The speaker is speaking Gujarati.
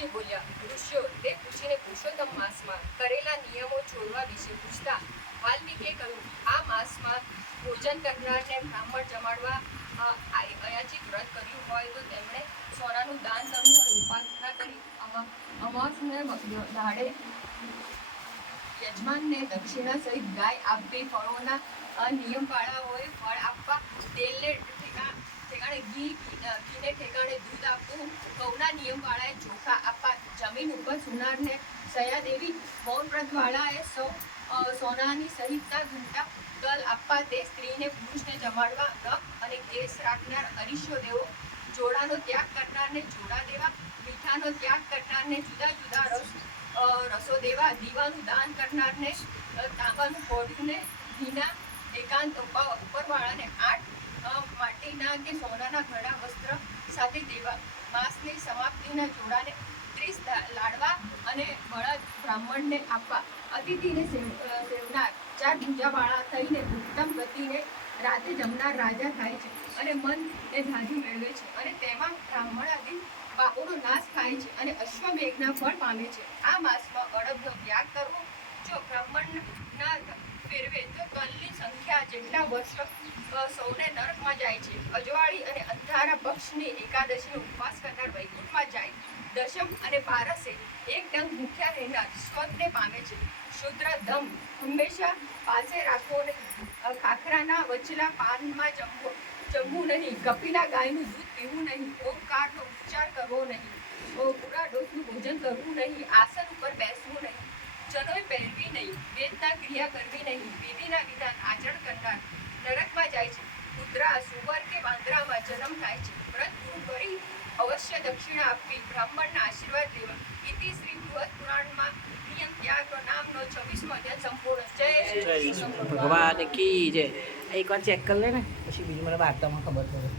નારદજી બોલ્યા, ઋષિઓ તે પૂછીને પુરુષોત્તમ માસમાં કરેલા નિયમો છોડવા વિશે પૂછતા વાલ્મીકીએ કહ્યું, આ માસમાં ભોજન કરનારને બ્રાહ્મણ જમાડવા અયાચિત વ્રત કર્યું હોય તો તેમણે સોનાનું દાન કરવું હોય, ઉપાસના કરી અમાસને દાડે યજમાનને દક્ષિણા સહિત ગાય આપવી, ફળોના નિયમ પાળા હોય, ફળ આપવા, તેલને ઠેકાણે ઘીને ઠેકાણે દૂધ આપવું, ઘઉંના નિયમ વાળાએ ચોખા આપવા, જમીન ઉપર સુનારને સયા દેવી, મૌન વ્રત વાળાએ સોનાની સહિતના ઘંટા ગલ આપવા, તે સ્ત્રીને પુરુષને જમાડવા, નખ અને કેસ રાખનાર અરીસો દેવો, જોડાનો ત્યાગ કરનારને જોડા દેવા, મીઠાનો ત્યાગ કરનારને જુદા જુદા રસો દેવા, દીવાનું દાન કરનારને તાંબાનું કોડુંને ઘીના એકાંત ઉપરવાળાને 8 માટીના કે સોનાના ઘડા વસ્ત્ર સાથે દેવા, માસની સમાપ્તિના જોડાને 30 લાડવા અને બળદ બ્રાહ્મણને આપવા, અતિથિને સેવનાર 4 ભૂજાવાળા થઈને ઉત્તમ ગતિને રાતે જમનાર રાજા થાય છે અને મન એ ધાજુ મેળવે છે અને તેમાં બ્રાહ્મણ આદિ પાપોનો નાશ થાય છે અને અશ્વમેઘના ફળ પામે છે. આ માસમાં અડબનો ત્યાગ કરવો, જો બ્રાહ્મણના ફેરવે તો કલની સંખ્યા જેટલા વર્ષ સૌને નરકમાં જાય છે. અજવાળી અને અંધારા પક્ષની એકાદશીનો ઉપવાસ કરનાર વૈકુંઠમાં જાય. દશમ અને બારસે એક ડંગ ભૂખ્યા રહેનાર સ્વર્ગને પામે છે. શુદ્ર દમ હંમેશા પાસે રાખવો નહીં, ખાખરાના વચલા પાનમાં જમવું નહીં, કપિલા ગાયનું દૂધ પીવું નહીં, ઓમકારનો ઉચ્ચાર કરવો નહીં, પૂરા ડોસનું ભોજન કરવું નહીં, આસન ઉપર બેસવું નહીં, જનોય પહેરવી નહીં, વેદના ક્રિયા કરવી નહીં, વિધિના વિધાન આચરણ કરનાર નરકમાં જાય છે. કૂતરા, સુવર કે વાંદરામાં જન્મ થાય છે. વ્રત પૂરું કરી અવશ્ય દક્ષિણા આપવી, બ્રાહ્મણના આશીર્વાદ લેવા. ઇતિ શ્રી બૃહદ પુરાણમાં નિયમ ત્યાગ નામનો 26મો અધ્યાય સંપૂર્ણ. જય શ્રી કૃષ્ણ ભગવાન કી જય. એકવાર ચેક કરી લે ને, પછી બીજું મને વાર્તામાં ખબર પડે.